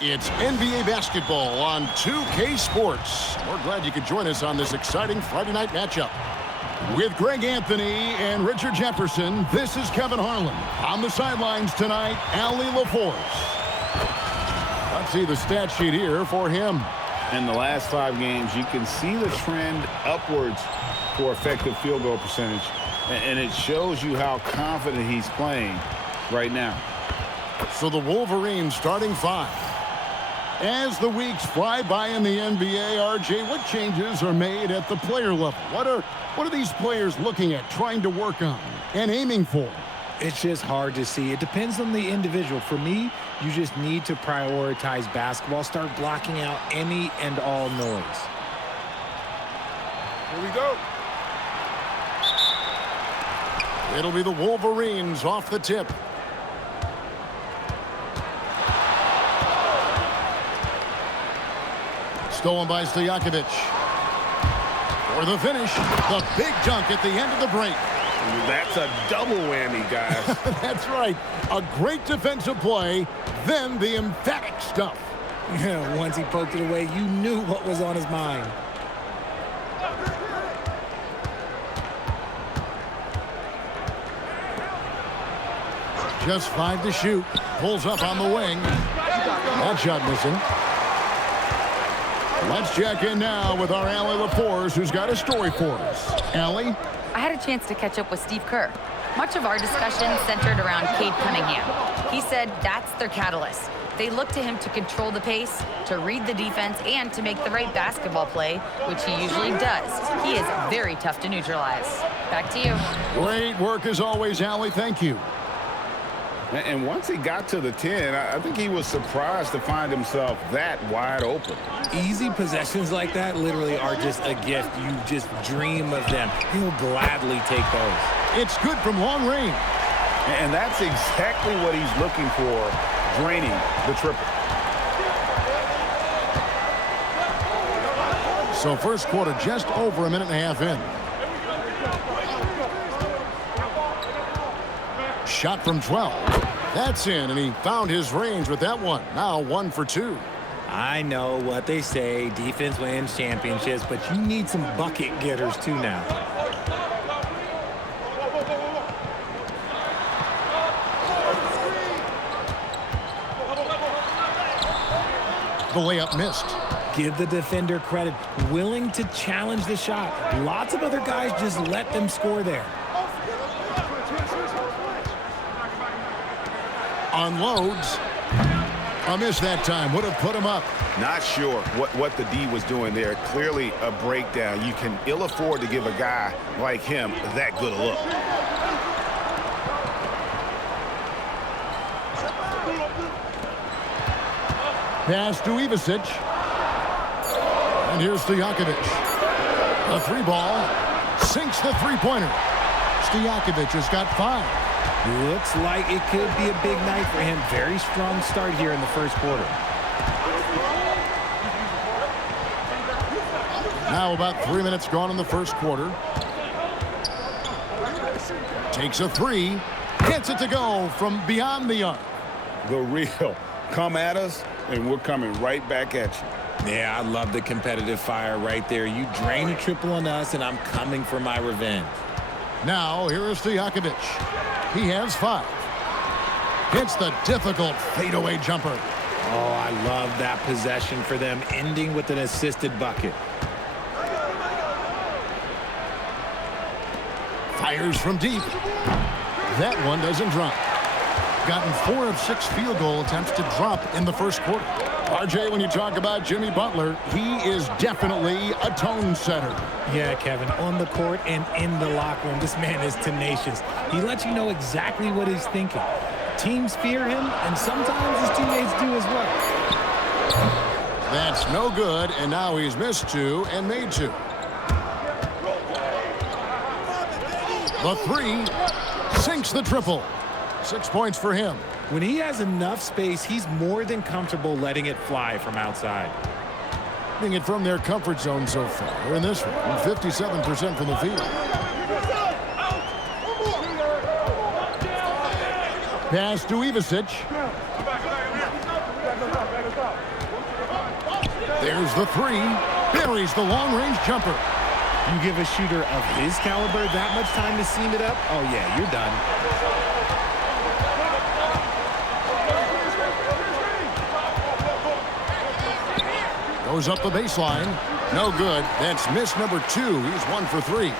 It's NBA basketball on 2K Sports. We're glad you could join us on this exciting Friday night matchup. With Greg Anthony and Richard Jefferson, this is Kevin Harlan. On the sidelines tonight, Allie LaForce. Let's see the stat sheet here for him. In the last 5 games, you can see the trend upwards for effective field goal percentage. And it shows you how confident he's playing right now. So the Wolverines starting 5. As the weeks fly by in the NBA, RJ, what changes are made at the player level? What are these players looking at, trying to work on, and aiming for? It's just hard to see. It depends on the individual. For me, you just need to prioritize basketball. Start blocking out any and all noise. Here we go. It'll be the Wolverines off the tip. Stolen by Stojakovic. For the finish, the big dunk at the end of the break. That's a double whammy, guys. That's right. A great defensive play, then the emphatic stuff. Yeah, once he poked it away, you knew what was on his mind. Just 5 to shoot. Pulls up on the wing. That shot missing. Let's check in now with our Allie LaForce, who's got a story for us. Allie? I had a chance to catch up with Steve Kerr. Much of our discussion centered around Cade Cunningham. He said that's their catalyst. They look to him to control the pace, to read the defense, and to make the right basketball play, which he usually does. He is very tough to neutralize. Back to you. Great work as always, Allie. Thank you. And once he got to the 10, I think he was surprised to find himself that wide open. Easy possessions like that literally are just a gift. You just dream of them. He'll gladly take those. It's good from long range. And that's exactly what he's looking for, draining the triple. So first quarter just over a minute and a half in. Shot from 12. That's in, and he found his range with that one. Now 1 for 2. I know what they say, defense wins championships, but you need some bucket getters too now. The layup missed. Give the defender credit. Willing to challenge the shot. Lots of other guys just let them score there. Unloads. A miss that time. Would have put him up. Not sure what the D was doing there. Clearly a breakdown. You can ill afford to give a guy like him that good a look. Pass to Ivicic. And here's Stojakovic. The 3 ball. Sinks the 3-pointer. Stojakovic has got 5. Looks like it could be a big night for him. Very strong start here in the first quarter. Now about 3 minutes gone in the first quarter. Takes a 3. Gets it to go from beyond the arc. The real. Come at us, and we're coming right back at you. Yeah, I love the competitive fire right there. You drain a triple on us, and I'm coming for my revenge. Now, here is Stojakovic. He has 5. Hits the difficult fadeaway jumper. Oh, I love that possession for them, ending with an assisted bucket. Fires from deep. That one doesn't drop. Gotten 4 of 6 field goal attempts to drop in the first quarter. RJ, when you talk about Jimmy Butler, he is definitely a tone setter. Yeah, Kevin, on the court and in the locker room, this man is tenacious. He lets you know exactly what he's thinking. Teams fear him, and sometimes his teammates do as well. That's no good, and now he's missed 2 and made 2. The 3 sinks the triple. 6 points for him. When he has enough space, he's more than comfortable letting it fly from outside. Hitting it from their comfort zone so far in this one, 57% from the field. Pass to Ivicic. There's the three. Buries the long-range jumper. You give a shooter of his caliber that much time to seam it up, oh yeah, you're done. Goes up the baseline. No good. That's miss number 2. He's 1 for 3.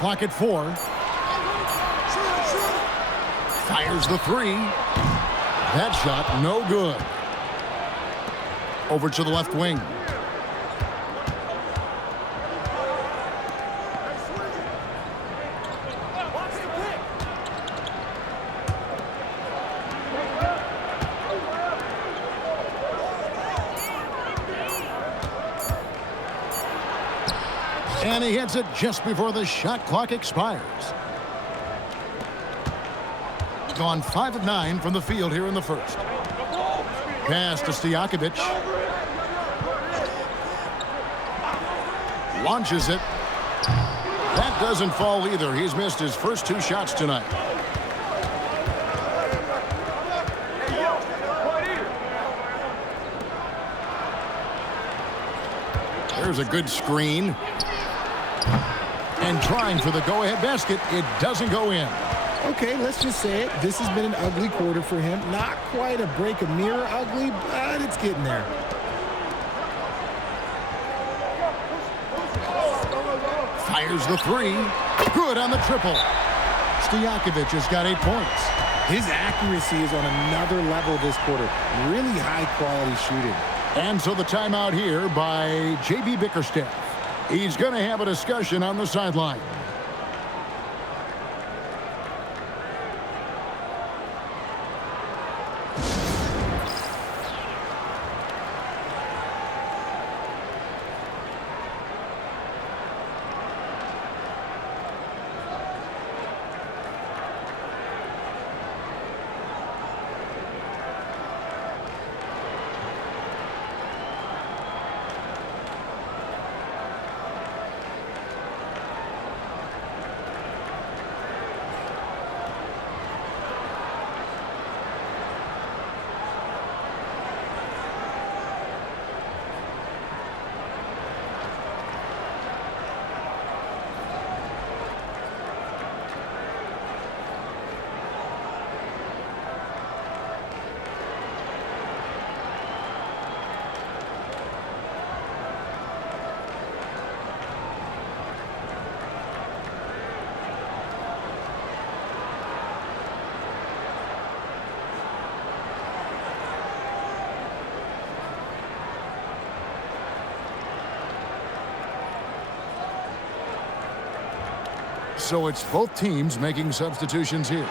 Clock at 4. Fires the 3. That shot, no good. Over to the left wing. And he hits it just before the shot clock expires. Gone 5 of 9 from the field here in the first. Pass to Stojakovic. Launches it. That doesn't fall either. He's missed his first 2 shots tonight. There's a good screen. And trying for the go-ahead basket. It doesn't go in. Okay, let's just say it. This has been an ugly quarter for him. Not quite a break a mirror ugly, but it's getting there. Fires the 3. Good on the triple. Stojakovic has got 8 points. His accuracy is on another level this quarter. Really high-quality shooting. And so the timeout here by J.B. Bickerstaff. He's going to have a discussion on the sideline. So it's both teams making substitutions here.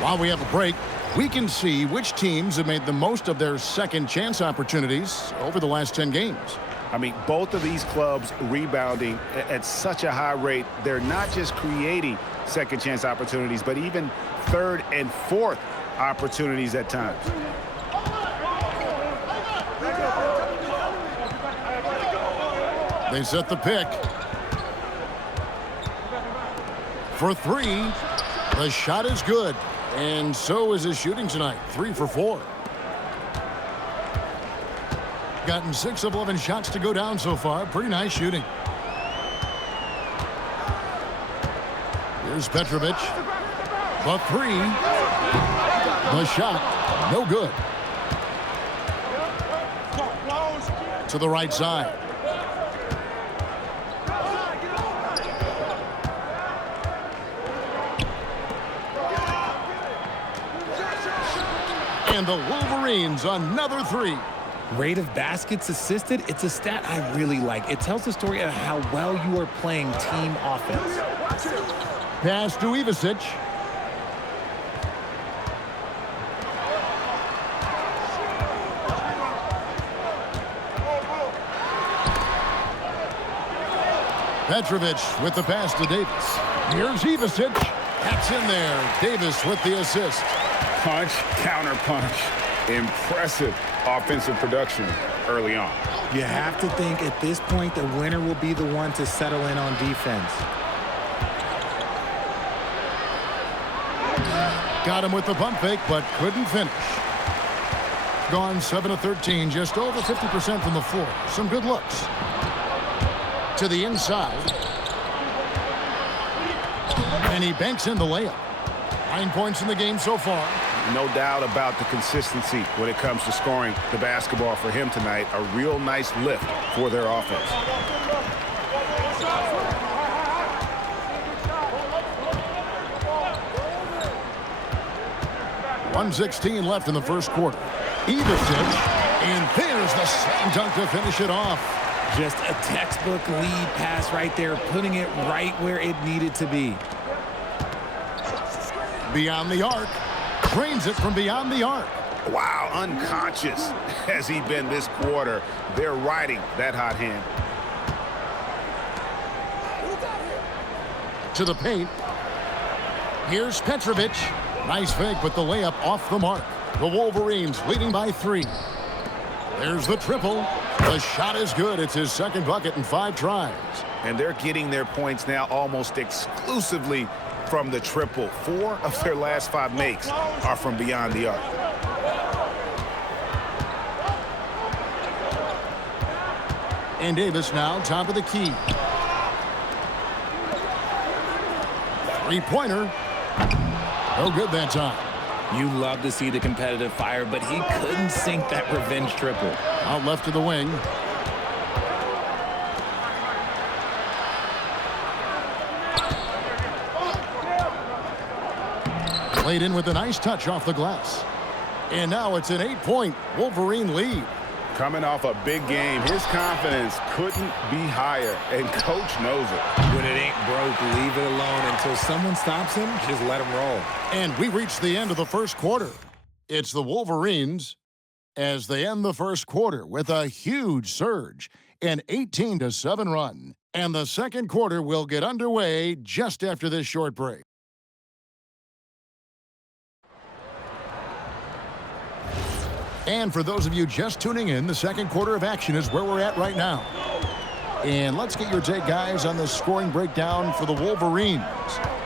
While we have a break, we can see which teams have made the most of their second chance opportunities over the last 10 games. I mean, both of these clubs rebounding at such a high rate. They're not just creating second chance opportunities, but even third and fourth opportunities at times. They set the pick. For 3, the shot is good, and so is his shooting tonight, 3 for 4. Gotten 6 of 11 shots to go down so far. Pretty nice shooting. Here's Petrovic. The 3, the shot, no good. To the right side. And the Wolverines another 3. Rate of baskets assisted, it's a stat I really like. It tells the story of how well you are playing team offense. Pass to Ivicic. Petrovic with the pass to Davis. Here's Ivicic. That's in there. Davis with the assist. Punch, counter punch. Impressive offensive production. early on. You have to think at this point the winner will be the one to settle in on defense. Got him with the pump fake, but couldn't finish. Gone 7 of 13, just over 50% from the floor. Some good looks. To the inside. And he banks in the layup. 9 points in the game so far. No doubt about the consistency when it comes to scoring the basketball for him tonight. A real nice lift for their offense. .116 left in the first quarter. Ivicic, and there's the slam dunk to finish it off. Just a textbook lead pass right there, putting it right where it needed to be. Beyond the arc. Drains it from beyond the arc. Wow, unconscious has he been this quarter. They're riding that hot hand. To the paint. Here's Petrovic. Nice fake, but the layup off the mark. The Wolverines leading by 3. There's the triple. The shot is good. It's his second bucket in 5 tries. And they're getting their points now almost exclusively from the triple. 4 of their last 5 makes are from beyond the arc. And Davis now top of the key. 3-pointer. No good that time. You love to see the competitive fire, but he couldn't sink that revenge triple. Out left to the wing. Played in with a nice touch off the glass. And now it's an 8-point Wolverine lead. Coming off a big game, his confidence couldn't be higher, and coach knows it. When it ain't broke, leave it alone until someone stops him. Just let him roll. And we reached the end of the first quarter. It's the Wolverines as they end the first quarter with a huge surge, an 18-7 run. And the second quarter will get underway just after this short break. And for those of you just tuning in, the second quarter of action is where we're at right now. And let's get your take, guys, on the scoring breakdown for the Wolverines.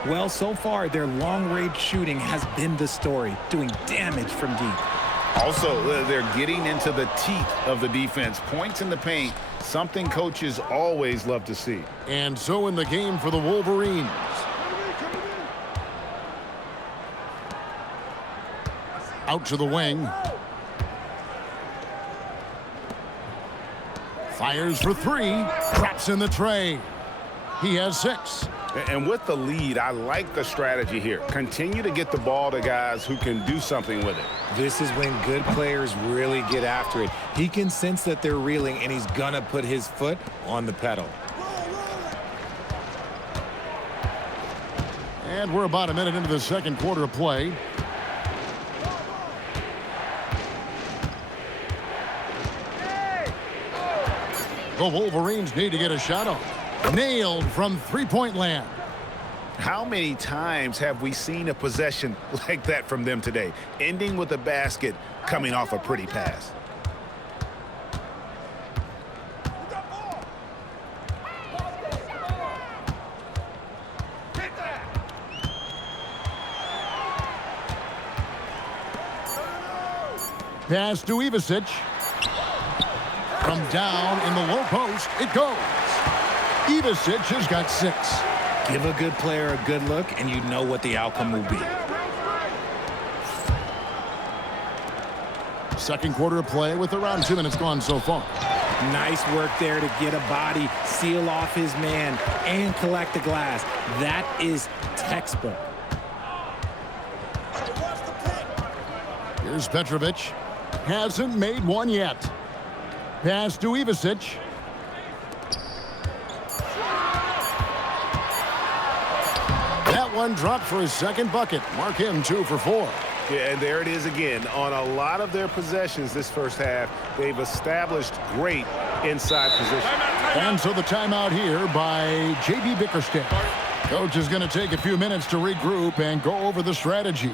Well, so far, their long-range shooting has been the story, doing damage from deep. Also, they're getting into the teeth of the defense. Points in the paint, something coaches always love to see. And so in the game for the Wolverines. Out to the wing. Fires for 3, drops in the tray. He has 6. And with the lead, I like the strategy here. Continue to get the ball to guys who can do something with it. This is when good players really get after it. He can sense that they're reeling, and he's going to put his foot on the pedal. And we're about a minute into the second quarter of play. The Wolverines need to get a shot off. Nailed from three-point land. How many times have we seen a possession like that from them today, ending with a basket coming off a pretty pass? Pass to Ivicic. From down in the low post, it goes. Ivicic has got 6. Give a good player a good look, and you know what the outcome will be. Second quarter of play with around 2 minutes gone so far. Nice work there to get a body, seal off his man, and collect the glass. That is textbook. Here's Petrovic. Hasn't made one yet. Pass to Ivicic. That one dropped for his second bucket. Mark him 2 for 4. Yeah, and there it is again. On a lot of their possessions this first half, they've established great inside position. And so the timeout here by J.B. Bickerstaff. Coach is going to take a few minutes to regroup and go over the strategy.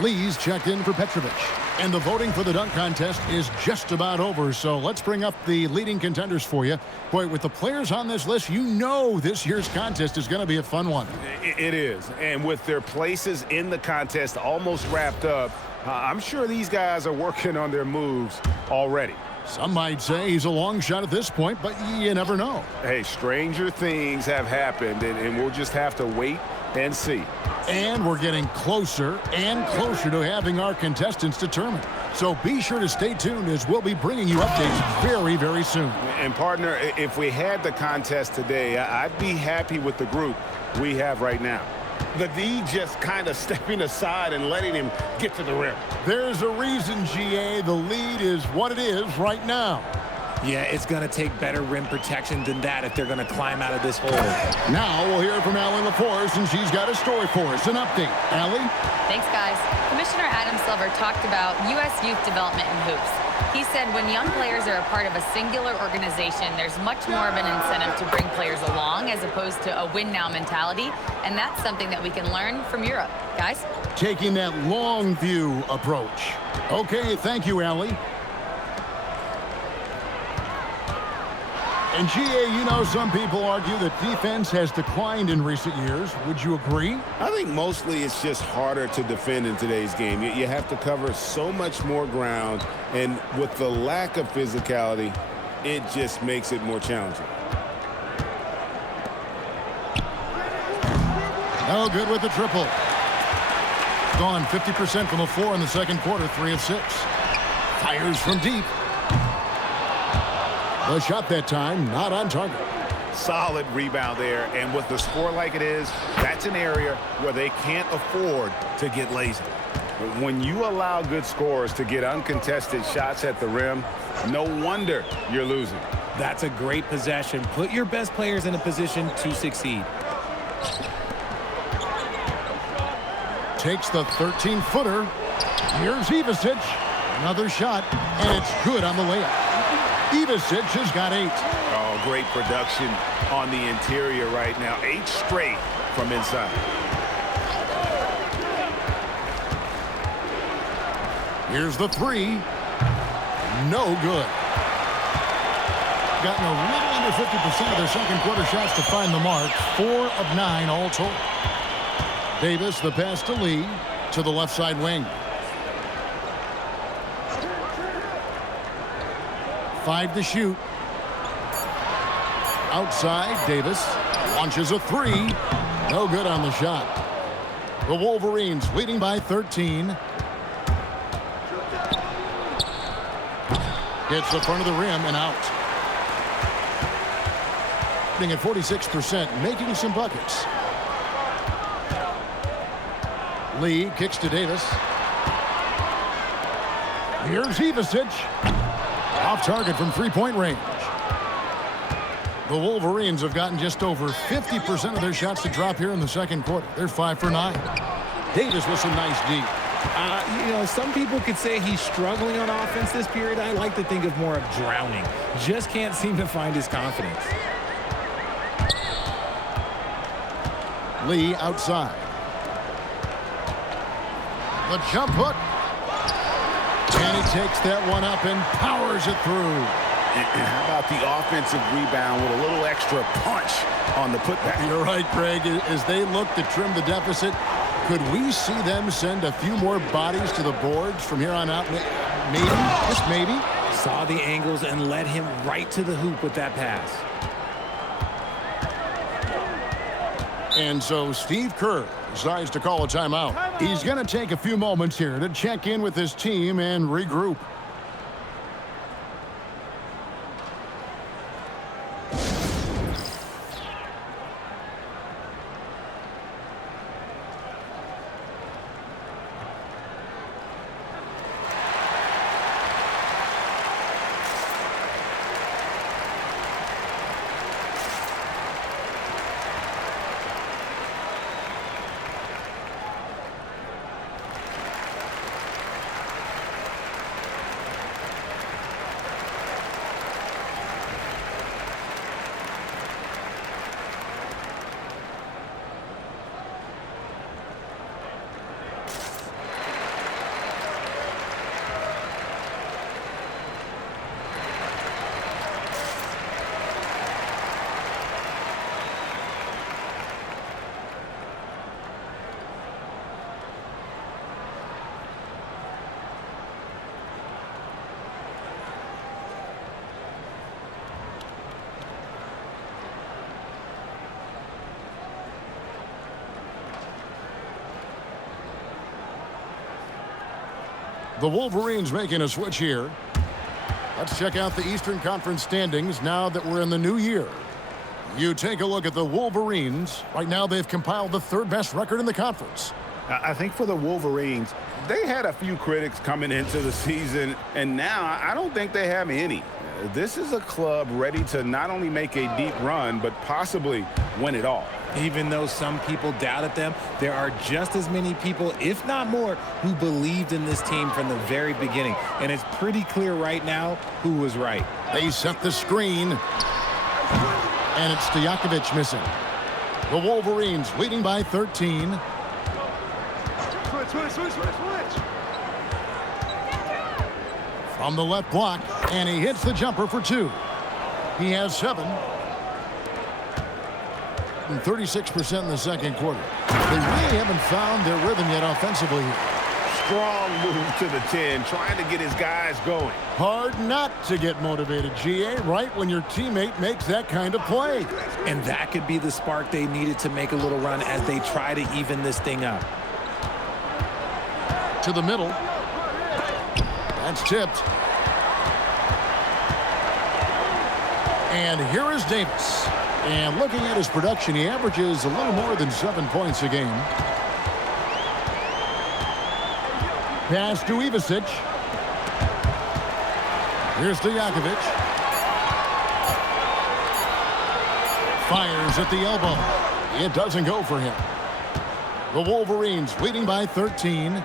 Lee's checked in for Petrovic. And the voting for the dunk contest is just about over, so let's bring up the leading contenders for you. Boy, with the players on this list, you know this year's contest is going to be a fun one. It is, and with their places in the contest almost wrapped up, I'm sure these guys are working on their moves already. Some might say he's a long shot at this point, but you never know. Hey, stranger things have happened, and we'll just have to wait and see. And we're getting closer and closer to having our contestants determined. So be sure to stay tuned as we'll be bringing you updates very, very soon. And partner, if we had the contest today, I'd be happy with the group we have right now. The D just kind of stepping aside and letting him get to the rim. There's a reason, GA, the lead is what it is right now. Yeah, it's going to take better rim protection than that if they're going to climb out of this hole. Now we'll hear from Allie LaForce, and she's got a story for us. An update. Allie? Thanks, guys. Commissioner Adam Silver talked about U.S. youth development in hoops. He said when young players are a part of a singular organization, there's much more of an incentive to bring players along as opposed to a win-now mentality, and that's something that we can learn from Europe. Guys? Taking that long view approach. Okay, thank you, Allie. And GA, you know, some people argue that defense has declined in recent years. Would you agree? I think mostly it's just harder to defend in today's game. You have to cover so much more ground, and with the lack of physicality, it just makes it more challenging. No good with the triple. Gone 50% from the floor in the second quarter, 3 of 6. Fires from deep. The shot that time, not on target. Solid rebound there, and with the score like it is, that's an area where they can't afford to get lazy. When you allow good scorers to get uncontested shots at the rim, no wonder you're losing. That's a great possession. Put your best players in a position to succeed. Takes the 13-footer. Here's Ivicic. Another shot, and it's good on the layup. Ivicic has got 8. Oh, great production on the interior right now. 8 straight from inside. Here's the 3. No good. Gotten a little under 50% of their second quarter shots to find the mark. 4 of 9 all told. Davis, the pass to Lee, to the left side wing. 5 to shoot. Outside, Davis launches a 3. No good on the shot. The Wolverines leading by 13. Hits the front of the rim and out. Hitting at 46%, making some buckets. Lee kicks to Davis. Here's Ivicic. Off target from three-point range. The Wolverines have gotten just over 50% of their shots to drop here in the second quarter. They're 5 for 9. Davis with some nice D. You know, some people could say he's struggling on offense this period. I like to think of more of drowning. Just can't seem to find his confidence. Lee outside. The jump hook. And he takes that one up and powers it through. And how about the offensive rebound with a little extra punch on the putback? You're right, Greg. As they look to trim the deficit, could we see them send a few more bodies to the boards from here on out? Maybe, just maybe. Saw the angles and led him right to the hoop with that pass. And so Steve Kerr decides to call a timeout. He's going to take a few moments here to check in with his team and regroup. The Wolverines making a switch here. Let's check out the Eastern Conference standings now that we're in the new year. You take a look at the Wolverines. Right now, they've compiled the third best record in the conference. I think for the Wolverines, they had a few critics coming into the season, and now I don't think they have any. This is a club ready to not only make a deep run, but possibly win it all. Even though some people doubted them, there are just as many people, if not more, who believed in this team from the very beginning. And it's pretty clear right now who was right. They set the screen. And it's Stojakovic missing. The Wolverines leading by 13. Switch. From the left block, and he hits the jumper for 2. He has 7. And 36% in the second quarter. They really haven't found their rhythm yet offensively here. Strong move to the 10, trying to get his guys going. Hard not to get motivated, GA, right when your teammate makes that kind of play. And that could be the spark they needed to make a little run as they try to even this thing up. To the middle. That's tipped. And here is Davis. And looking at his production, he averages a little more than 7 points a game. Pass to Ivasic. Here's Stojakovic. Fires at the elbow. It doesn't go for him. The Wolverines leading by 13.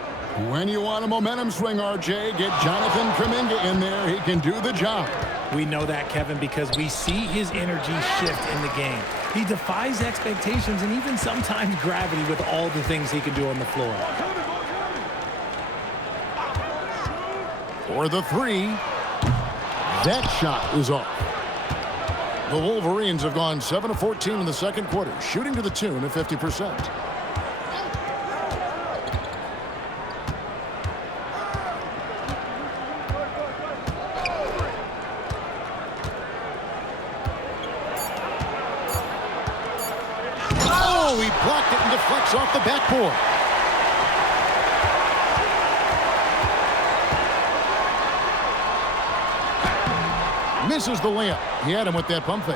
When you want a momentum swing, RJ, get Jonathan Kuminga in there. He can do the job. We know that, Kevin, because we see his energy shift in the game. He defies expectations and even sometimes gravity with all the things he can do on the floor. For the 3. That shot is off. The Wolverines have gone 7 of 14 in the second quarter, shooting to the tune of 50%. Oh, he blocked it and deflects off the backboard. Misses the layup. He had him with that pump fake.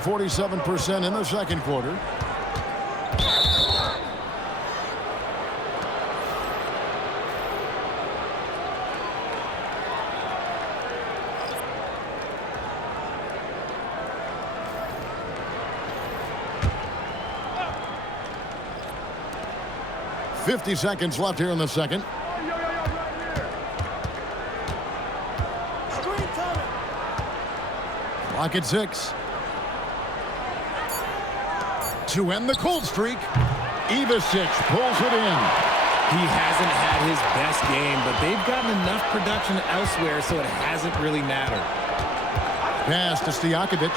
47% in the second quarter. .50 seconds left here in the second. Clock at 6. To end the cold streak, Ivasic pulls it in. He hasn't had his best game, but they've gotten enough production elsewhere, so it hasn't really mattered. Pass to Stojakovic.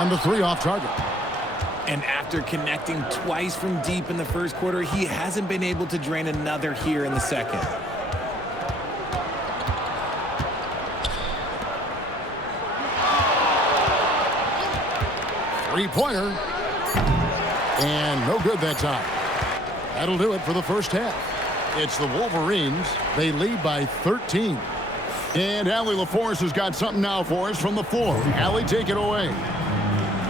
And the 3 off target. And after connecting twice from deep in the first quarter, he hasn't been able to drain another here in the second. Three-pointer. And no good that time. That'll do it for the first half. It's the Wolverines. They lead by 13. And Allie LaForce has got something now for us from the floor. Allie, take it away.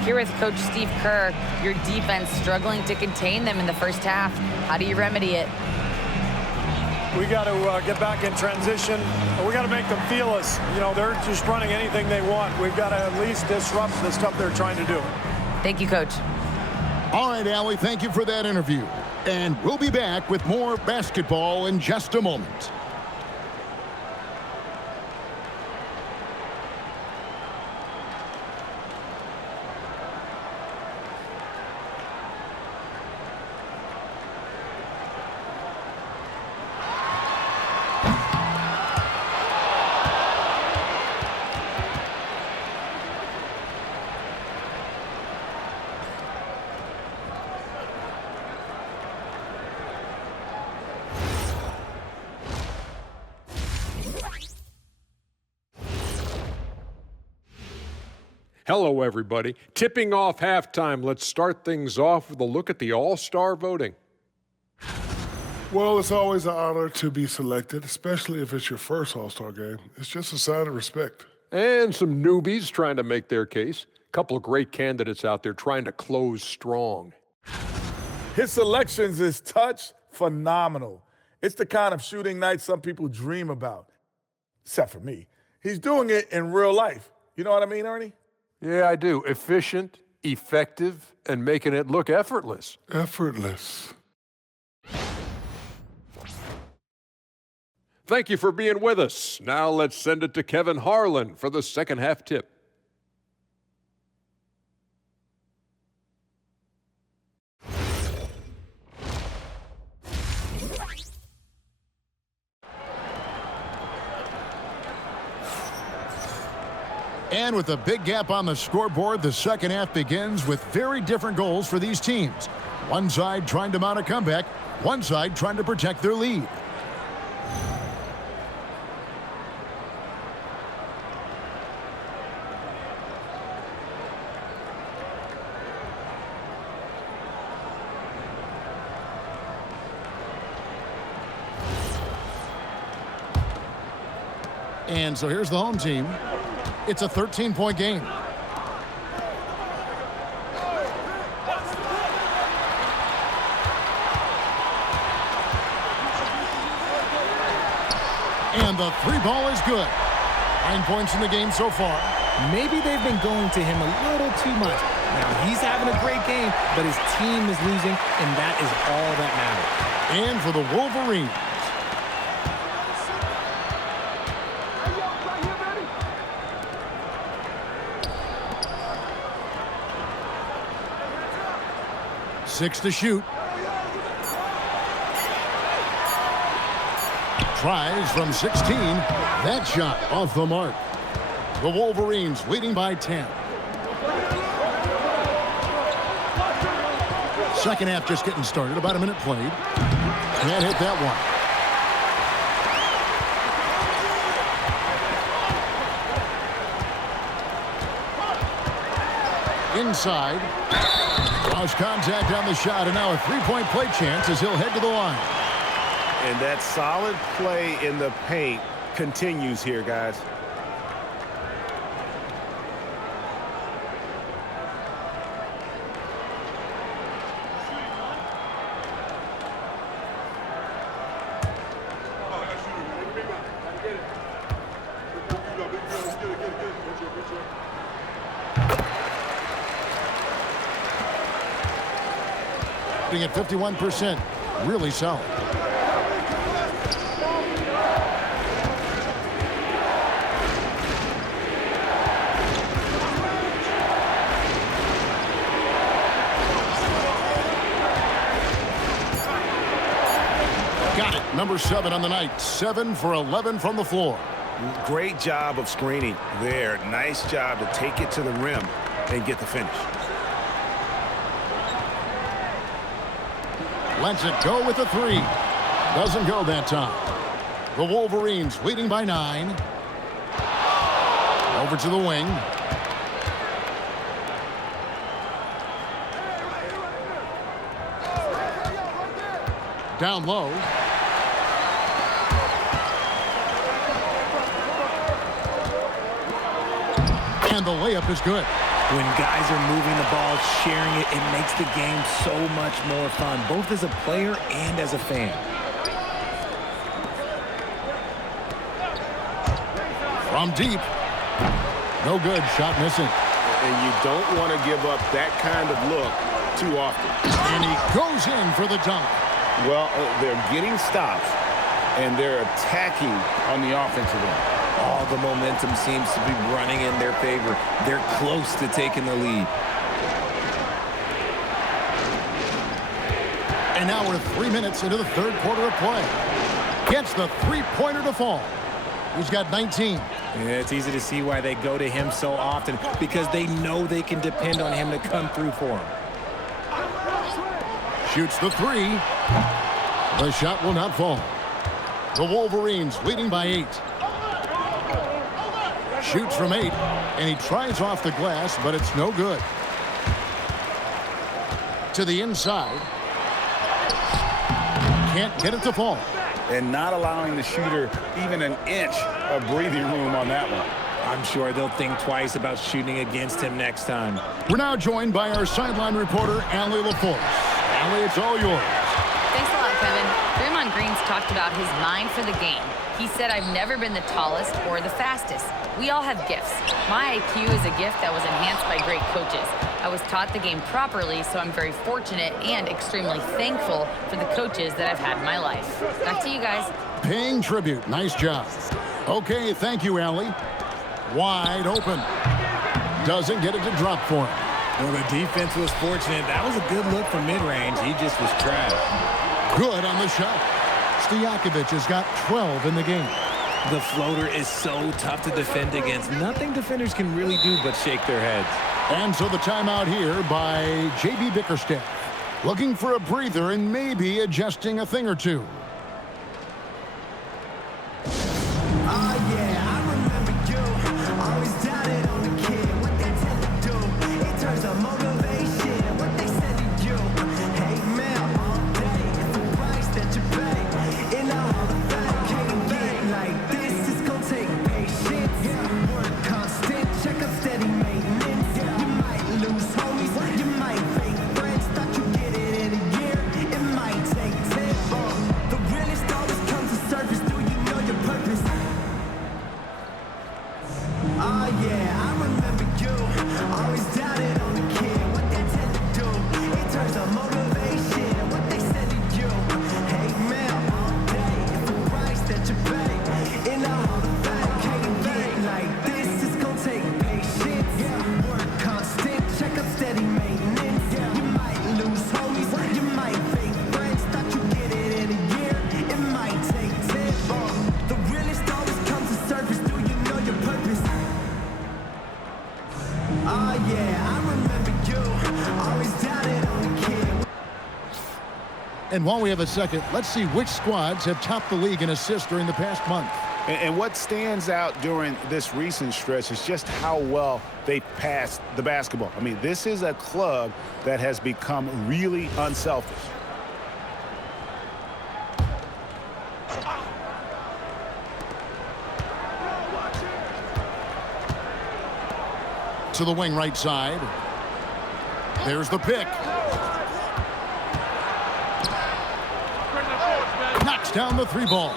Here with Coach Steve Kerr, your defense struggling to contain them in the first half. How do you remedy it? We got to get back in transition. We got to make them feel us. You know, they're just running anything they want. We've got to at least disrupt the stuff they're trying to do. Thank you, Coach. All right, Allie, thank you for that interview. And we'll be back with more basketball in just a moment. Hello, everybody. Tipping off halftime. Let's start things off with a look at the All-Star voting. Well, it's always an honor to be selected, especially if it's your first All-Star game. It's just a sign of respect. And some newbies trying to make their case. A couple of great candidates out there trying to close strong. His selections is touch phenomenal. It's the kind of shooting night some people dream about, except for me. He's doing it in real life. You know what I mean, Ernie? Yeah, I do. Efficient, effective, and making it look effortless. Effortless. Thank you for being with us. Now let's send it to Kevin Harlan for the second half tip. And with a big gap on the scoreboard, the second half begins with very different goals for these teams. One side trying to mount a comeback, one side trying to protect their lead. And so here's the home team. It's a 13-point game. And the three ball is good. 9 points in the game so far. Maybe they've been going to him a little too much. Now, he's having a great game, but his team is losing, and that is all that matters. And for the Wolverines, six to shoot. Tries from 16. That shot off the mark. The Wolverines leading by 10. Second half just getting started. About a minute played. Can't hit that one. Inside. Lost contact on the shot, and now a three-point play chance as he'll head to the line. And that solid play in the paint continues here, guys. At 51%, really solid. Got it. Number 7 on the night. 7 for 11 from the floor. Great job of screening there. Nice job to take it to the rim and get the finish. Lets it go with a three. Doesn't go that time. The Wolverines leading by 9. Over to the wing. Down low. And the layup is good. When guys are moving the ball, sharing it, it makes the game so much more fun, both as a player and as a fan. From deep. No good. Shot missing. And you don't want to give up that kind of look too often. And he goes in for the dunk. Well, they're getting stops, and they're attacking on the offensive end. All the momentum seems to be running in their favor. They're close to taking the lead. And now we're 3 minutes into the third quarter of play. Gets the three-pointer to fall. He's got 19. Yeah, it's easy to see why they go to him so often, because they know they can depend on him to come through for them. Shoots the three. The shot will not fall. The Wolverines leading by 8. Shoots from 8, and he tries off the glass, but it's no good. To the inside. can't get it to fall. And not allowing the shooter even an inch of breathing room on that one. I'm sure they'll think twice about shooting against him next time. We're now joined by our sideline reporter, Allie LaForce. Allie, it's all yours. Thanks a lot, Kevin. Draymond Green's talked about his mind for the game. He said, I've never been the tallest or the fastest. We all have gifts. My IQ is a gift that was enhanced by great coaches. I was taught the game properly, so I'm very fortunate and extremely thankful for the coaches that I've had in my life. Back to you guys. Paying tribute. Nice job. Okay, thank you, Allie. Wide open. Doesn't get it to drop for him. Well, the defense was fortunate. That was a good look from mid-range. He just was trash. Good on the shot. Stojakovic has got 12 in the game. The floater is so tough to defend against. Nothing defenders can really do but shake their heads. And so the timeout here by J.B. Bickerstaff. Looking for a breather and maybe adjusting a thing or two. And while we have a second, let's see which squads have topped the league in assists during the past month. And what stands out during this recent stretch is just how well they passed the basketball. I mean, this is a club that has become really unselfish. To the wing right side. There's the pick. Knocks down the three ball.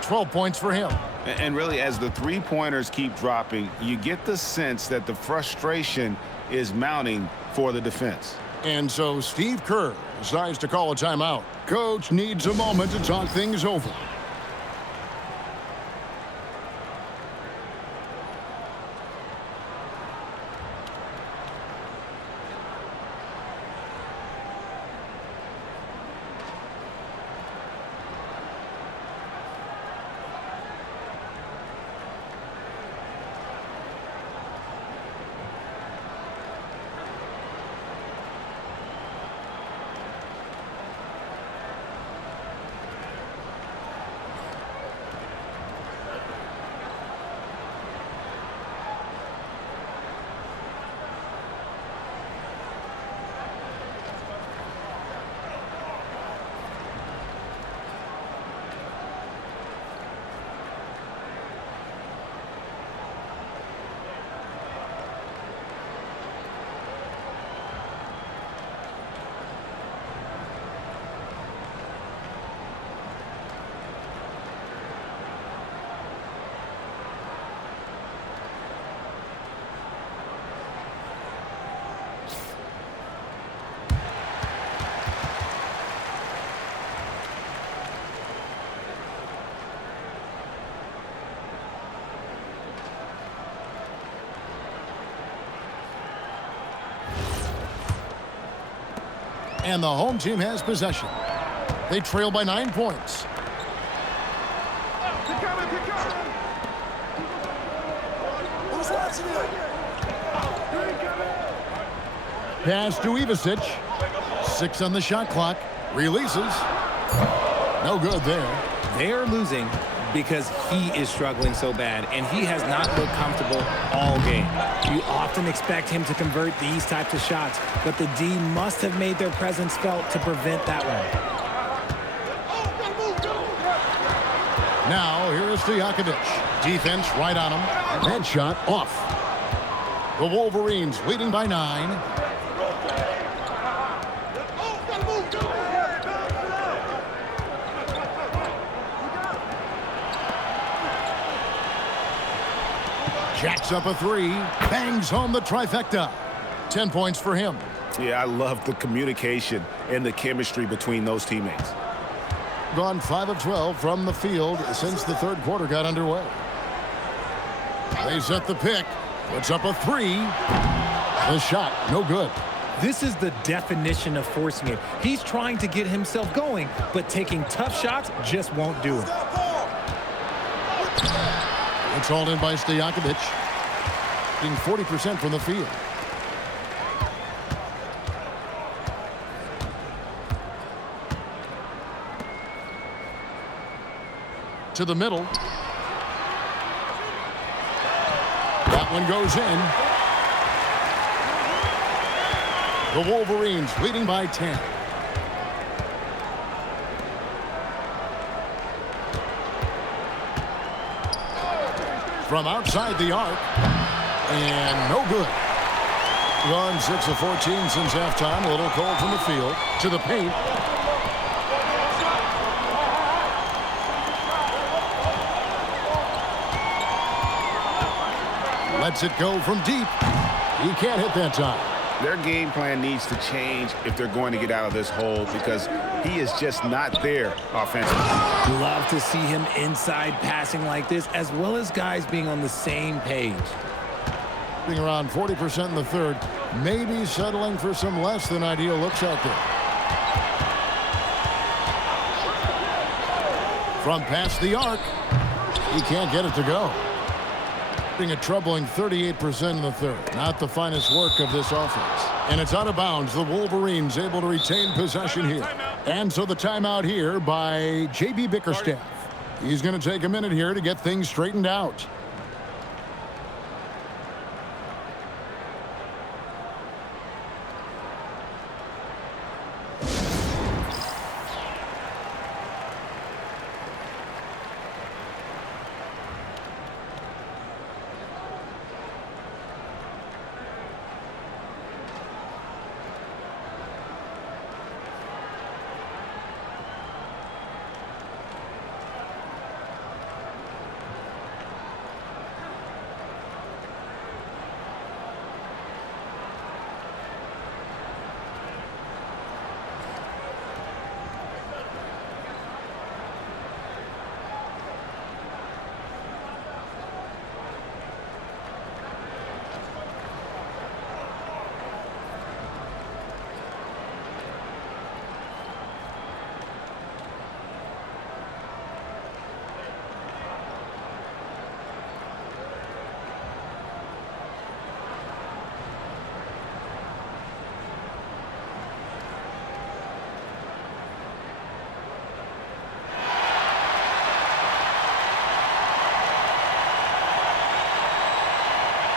12 points for him. And really, as the three-pointers keep dropping, you get the sense that the frustration is mounting for the defense. And so Steve Kerr decides to call a timeout. Coach needs a moment to talk things over. And the home team has possession. They trail by 9 points. Pass to Ivicic. 6 on the shot clock. Releases. No good there. They are losing because he is struggling so bad, and he has not looked comfortable all game. You often expect him to convert these types of shots, but the D must have made their presence felt to prevent that one. Now, here is Stojakovic. Defense right on him. That shot off. The Wolverines leading by 9. Jacks up a 3. Bangs home the trifecta. 10 points for him. Yeah, I love the communication and the chemistry between those teammates. Gone 5 of 12 from the field since the third quarter got underway. They set the pick. Puts up a 3. The shot, no good. This is the definition of forcing it. He's trying to get himself going, but taking tough shots just won't do it. It's hauled in by Stojakovic. Being 40% from the field. To the middle. That one goes in. The Wolverines leading by 10. From outside the arc. And no good. Gone 6 of 14 since halftime. A little cold from the field. To the paint. Lets it go from deep. He can't hit that time. Their game plan needs to change if they're going to get out of this hole because he is just not there offensively. Love to see him inside passing like this, as well as guys being on the same page. Being around 40% in the third. Maybe settling for some less than ideal looks out there. From past the arc. He can't get it to go. A troubling 38% in the third. Not the finest work of this offense. And it's out of bounds. The Wolverines able to retain possession here. And so the timeout here by J.B. Bickerstaff. He's going to take a minute here to get things straightened out.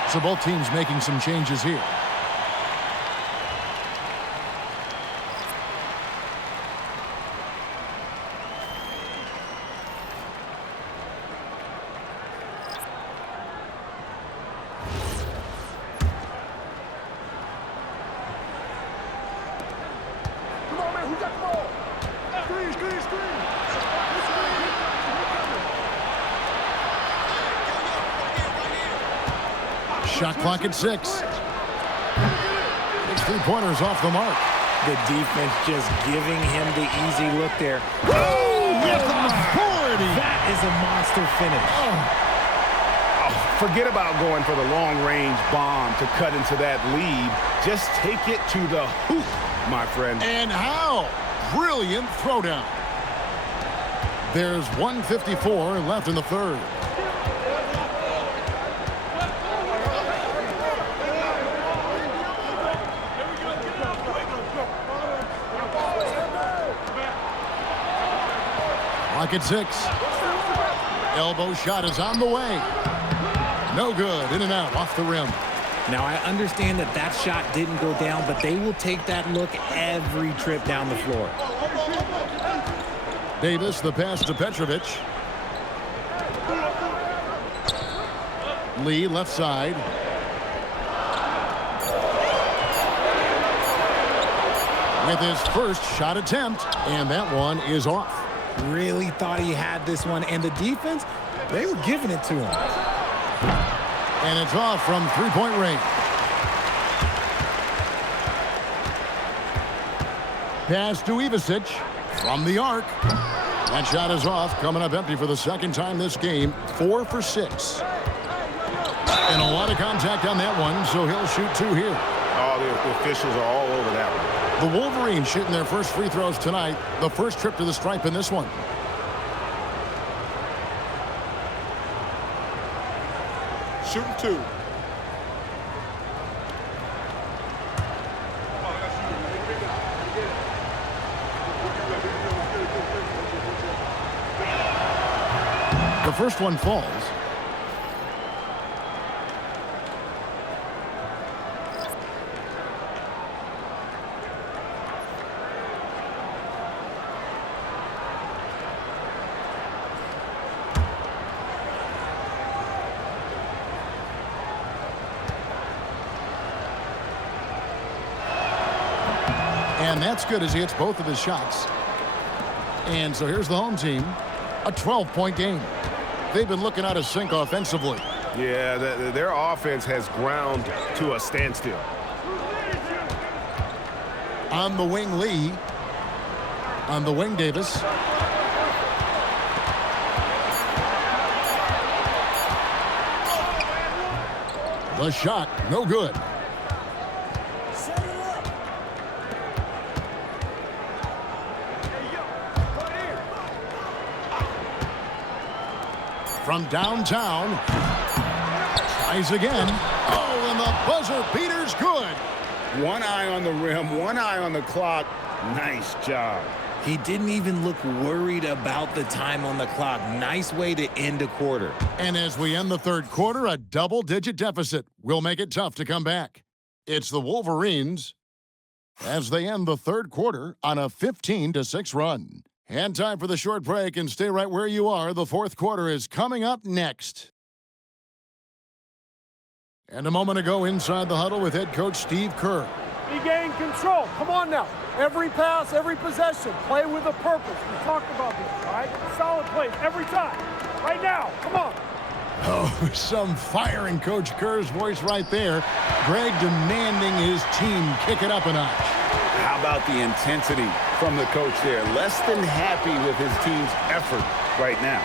So both teams making some changes here. Shot clock at 6. 6 3-pointers off the mark. The defense just giving him the easy look there. Oh, with authority. That is a monster finish. Forget about going for the long-range bomb to cut into that lead. Just take it to the hoop, my friend. And how? Brilliant throwdown. There's 1:54 left in the third. Clock at 6. Elbow shot is on the way. No good. In and out off the rim. Now, I understand that that shot didn't go down, but they will take that look every trip down the floor. Davis, the pass to Petrovic. Lee left side. With his first shot attempt, and that one is off. Really thought he had this one, and the defense, they were giving it to him. And it's off from three-point range. Pass to Ivasic from the arc. That shot is off, coming up empty for the second time this game. 4 for 6. And a lot of contact on that one, so he'll shoot 2 here. Oh, the officials are all over that one. The Wolverines shooting their first free throws tonight. The first trip to the stripe in this one. Shooting 2. The first one falls. And that's good as he hits both of his shots. And so here's the home team. A 12-point game. They've been looking out of sync offensively. Yeah, their offense has ground to a standstill. On the wing, Lee. On the wing, Davis. The shot, no good. From downtown. Tries again. Oh, and the buzzer beater's good. One eye on the rim, one eye on the clock. Nice job. He didn't even look worried about the time on the clock. Nice way to end a quarter. And as we end the third quarter, a double-digit deficit will make it tough to come back. It's the Wolverines as they end the third quarter on a 15-6 run. And time for the short break, and stay right where you are. The fourth quarter is coming up next. And a moment ago inside the huddle with head coach Steve Kerr. He gained control. Come on now. Every pass, every possession, play with a purpose. We talked about this, all right? Solid plays every time. Right now, come on. Oh, some fire in Coach Kerr's voice right there. Greg demanding his team kick it up a notch. How about the intensity from the coach there? Less than happy with his team's effort right now.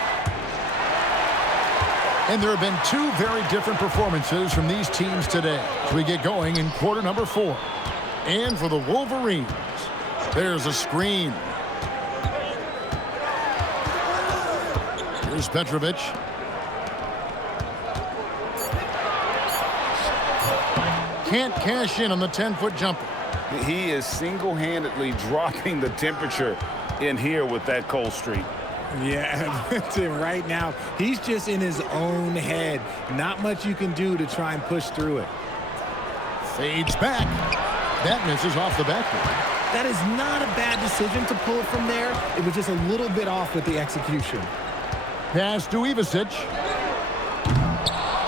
And there have been 2 very different performances from these teams today as we get going in quarter number 4. And for the Wolverines, there's a screen. Here's Petrovic. Can't cash in on the 10-foot jumper. He is single-handedly dropping the temperature in here with that cold streak. Yeah, right now, he's just in his own head. Not much you can do to try and push through it. Fades back. That misses off the backboard. That is not a bad decision to pull it from there. It was just a little bit off with the execution. Pass to Ivasic.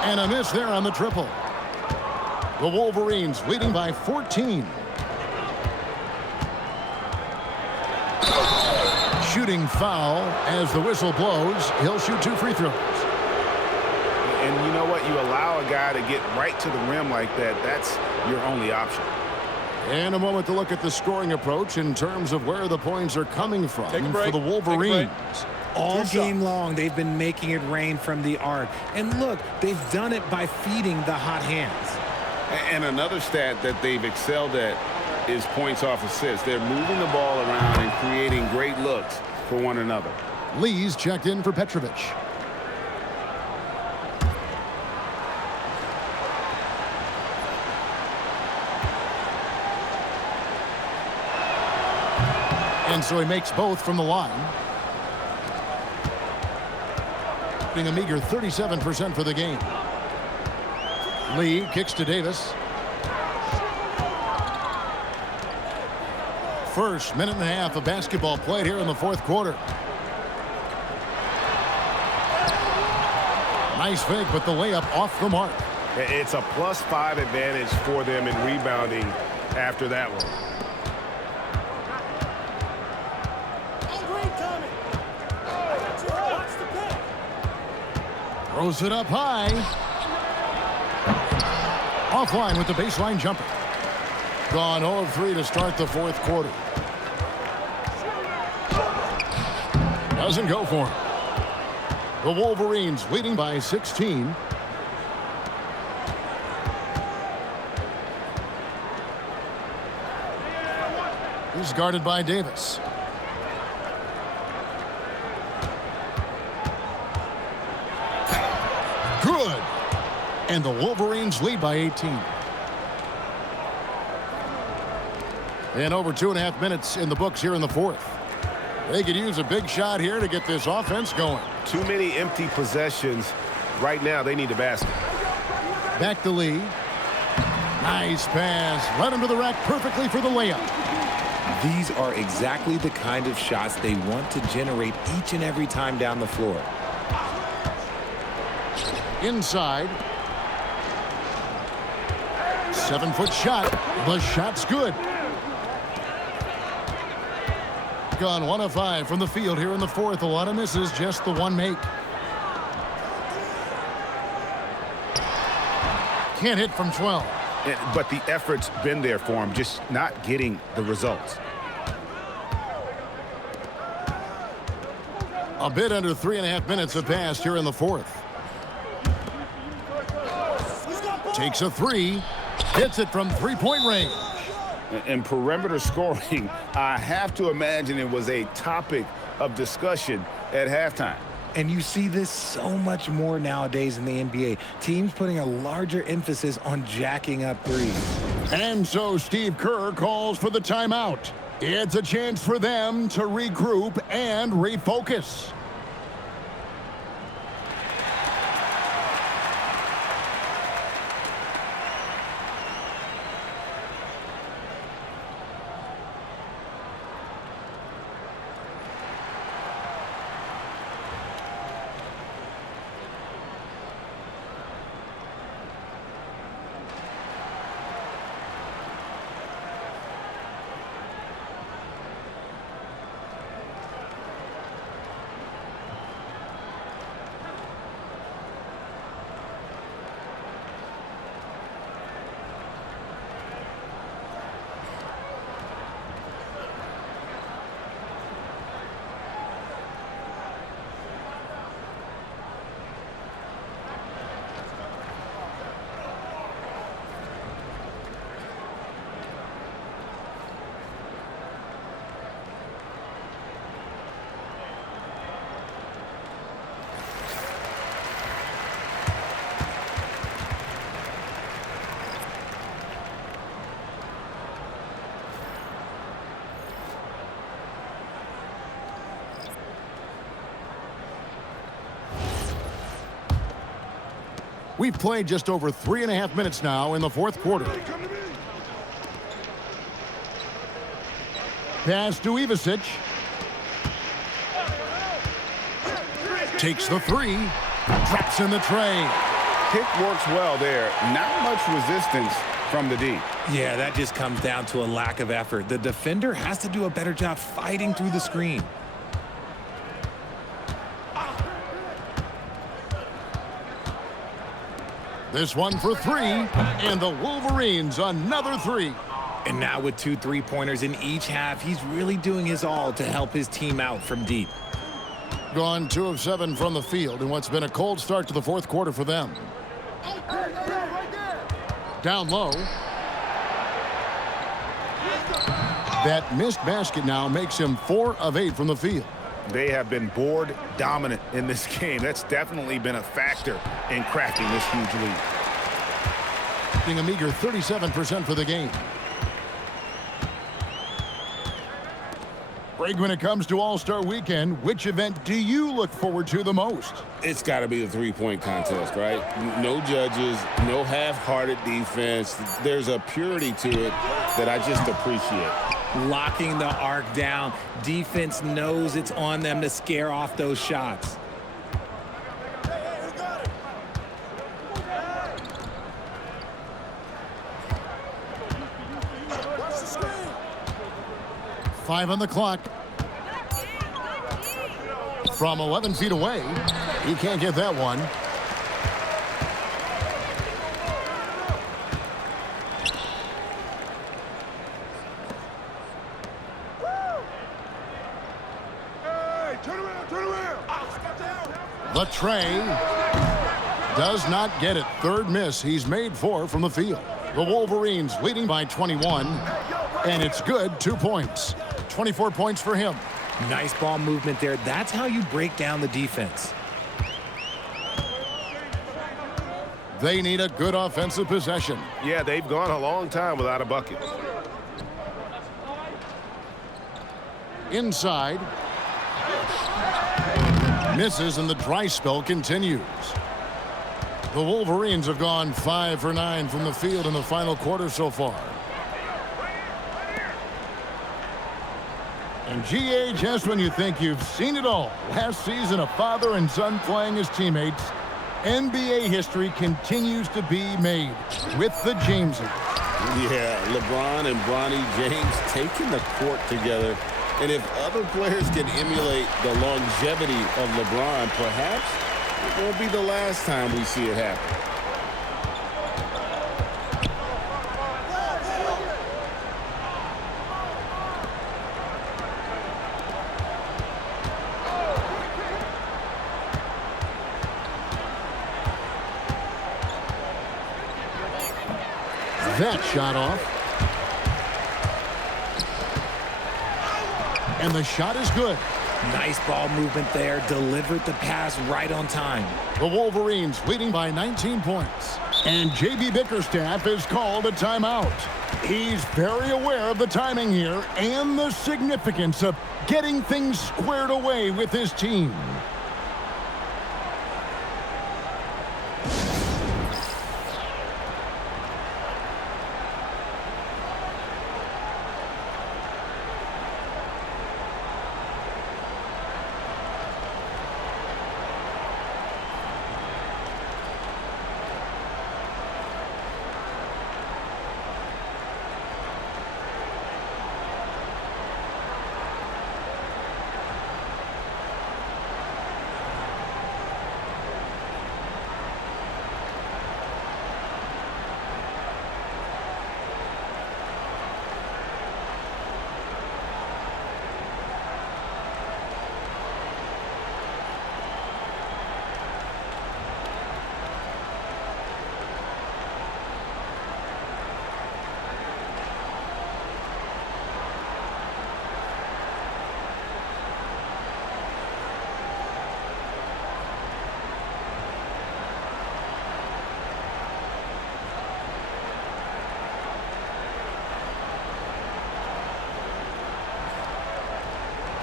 And a miss there on the triple. The Wolverines leading by 14. Shooting foul as the whistle blows. He'll shoot 2 free throws. And you know what? You allow a guy to get right to the rim like that. That's your only option. And a moment to look at the scoring approach in terms of where the points are coming from for the Wolverines. All game long, they've been making it rain from the arc. And look, they've done it by feeding the hot hands. And another stat that they've excelled at is points off assists. They're moving the ball around and creating great looks for one another. Lee's checked in for Petrovic. And so he makes both from the line. Being a meager 37% for the game. Lee kicks to Davis. First minute and a half of basketball played here in the fourth quarter. Nice fake, but the layup off the mark. It's a +5 advantage for them in rebounding after that one. Throws it up high. Offline with the baseline jumper. Gone 0 of 3 to start the fourth quarter. Doesn't go for him. The Wolverines leading by 16. He's guarded by Davis. Good. And the Wolverines lead by 18. And over 2.5 minutes in the books here in the fourth. They could use a big shot here to get this offense going. Too many empty possessions. Right now, they need a basket. Back to Lee. Nice pass. Led him to the rack perfectly for the layup. These are exactly the kind of shots they want to generate each and every time down the floor. Inside. 7-foot shot. The shot's good. Gone 1 of 5 from the field here in the fourth. A lot of misses, just the one make. Can't hit from 12. But the effort's been there for him, just not getting the results. A bit under 3.5 minutes have passed here in the fourth. Takes a three. Hits it from three-point range. And perimeter scoring, I have to imagine it was a topic of discussion at halftime. And you see this so much more nowadays in the NBA. Teams putting a larger emphasis on jacking up threes. And so Steve Kerr calls for the timeout. It's a chance for them to regroup and refocus. We've played just over 3.5 minutes now in the fourth quarter. Pass to Ivicic. Takes the three. Drops in the tray. Pick works well there. Not much resistance from the D. Yeah, that just comes down to a lack of effort. The defender has to do a better job fighting through the screen. This one for three, and the Wolverines another three. And now with 2 3-pointers in each half, he's really doing his all to help his team out from deep. Gone 2 of 7 from the field in what's been a cold start to the fourth quarter for them. Down low. That missed basket now makes him 4 of 8 from the field. They have been board dominant in this game. That's definitely been a factor in cracking this huge lead. Being a meager 37% for the game. Greg, when it comes to All-Star Weekend, which event do you look forward to the most? It's got to be the three-point contest, right? No judges, no half-hearted defense. There's a purity to it that I just appreciate. Locking the arc down. Defense knows it's on them to scare off those shots. 5 on the clock. From 11 feet away, he can't get that one. The tray does not get it. Third miss. He's made 4 from the field. The Wolverines leading by 21, and it's good. 2 points. 24 points for him. Nice ball movement there. That's how you break down the defense. They need a good offensive possession. Yeah, they've gone a long time without a bucket. Inside. Misses, and the dry spell continues. The Wolverines have gone 5 for 9 from the field in the final quarter so far. And GA, just when you think you've seen it all, last season a father and son playing as teammates, NBA history continues to be made with the Jameses. Yeah, LeBron and Bronny James taking the court together. And if other players can emulate the longevity of LeBron, perhaps it won't be the last time we see it happen. That shot off. And the shot is good. Nice ball movement there. Delivered the pass right on time. The Wolverines leading by 19 points. And J.B. Bickerstaff has called a timeout. He's very aware of the timing here and the significance of getting things squared away with his team.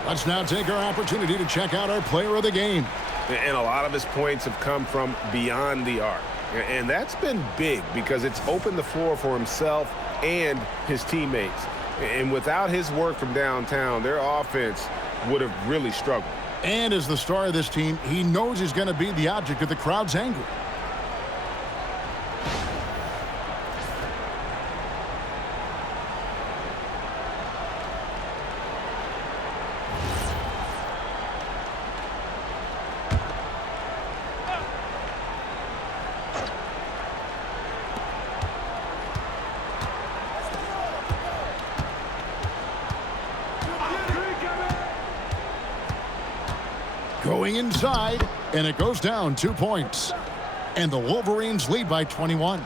Let's now take our opportunity to check out our player of the game. And a lot of his points have come from beyond the arc. And that's been big because it's opened the floor for himself and his teammates. And without his work from downtown, their offense would have really struggled. And as the star of this team, he knows he's going to be the object of the crowd's anger. Going inside, and it goes down 2 points. And the Wolverines lead by 21.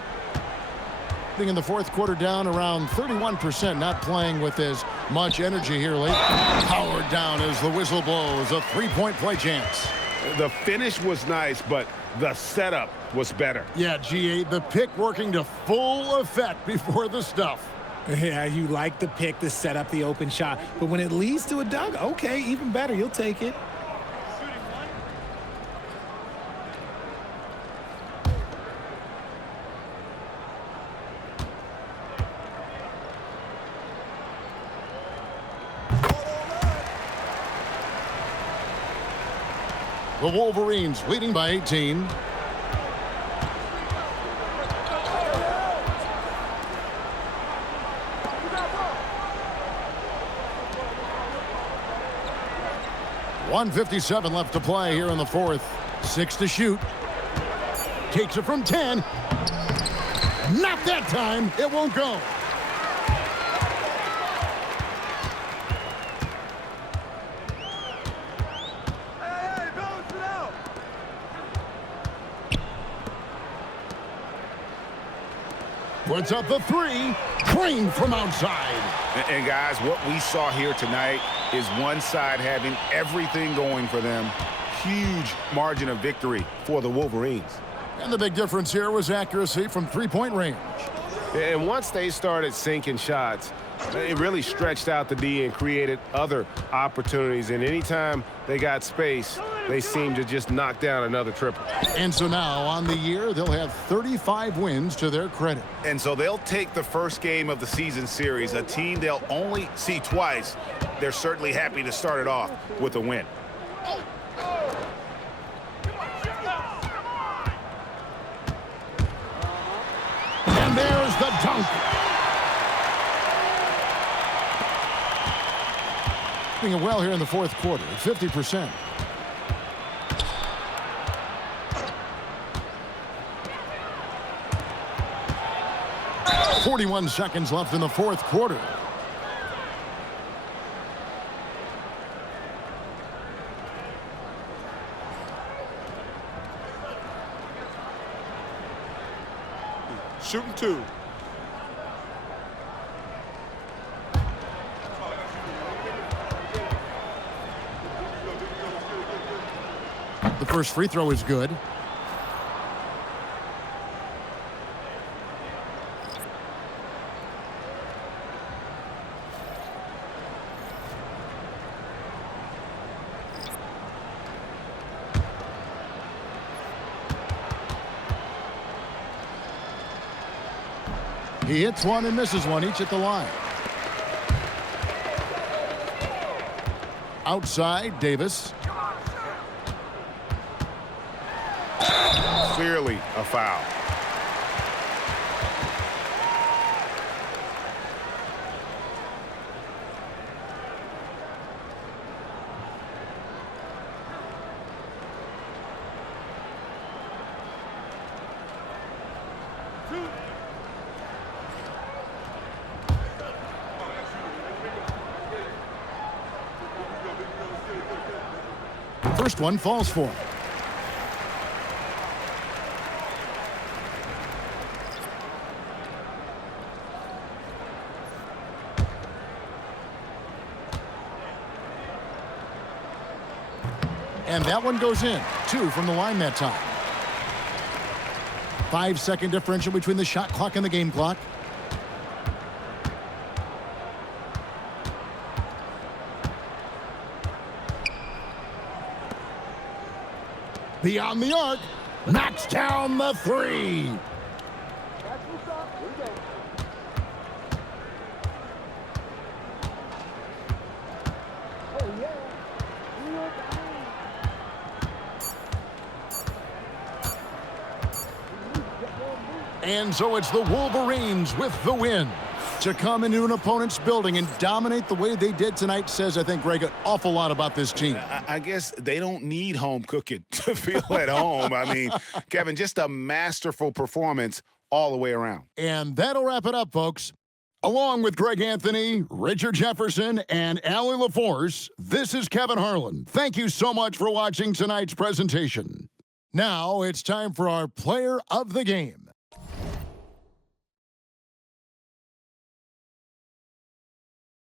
In the fourth quarter, down around 31%, not playing with as much energy here late. Powered down as the whistle blows, a three-point play chance. The finish was nice, but the setup was better. Yeah, GA, the pick working to full effect before the stuff. Yeah, you like the pick to set up the open shot. But when it leads to a dunk, okay, even better. You'll take it. The Wolverines leading by 18. 1:57 left to play here in the fourth. 6 to shoot. Takes it from 10. Not that time. It won't go. Puts up the three. Trained from outside. And guys, what we saw here tonight is one side having everything going for them. Huge margin of victory for the Wolverines. And the big difference here was accuracy from three-point range. And once they started sinking shots, it really stretched out the D and created other opportunities. And anytime they got space, they seemed to just knock down another triple. And so now on the year, they'll have 35 wins to their credit. And so they'll take the first game of the season series, a team they'll only see twice. They're certainly happy to start it off with a win. And there's the dunk. Doing well here in the fourth quarter, 50%. .41 seconds left in the fourth quarter. Shooting two. The first free throw is good. He hits one and misses one, each at the line. Outside, Davis. Clearly a foul. First one falls for him. And that one goes in. 2 from the line that time. 5-second differential between the shot clock and the game clock. Beyond the arc, knocks down the three. And so it's the Wolverines with the win. To come into an opponent's building and dominate the way they did tonight says, I think, Greg, an awful lot about this team. I guess they don't need home cooking to feel at home. I mean, Kevin, just a masterful performance all the way around. And that'll wrap it up, folks. Along with Greg Anthony, Richard Jefferson, and Allie LaForce, this is Kevin Harlan. Thank you so much for watching tonight's presentation. Now it's time for our player of the game.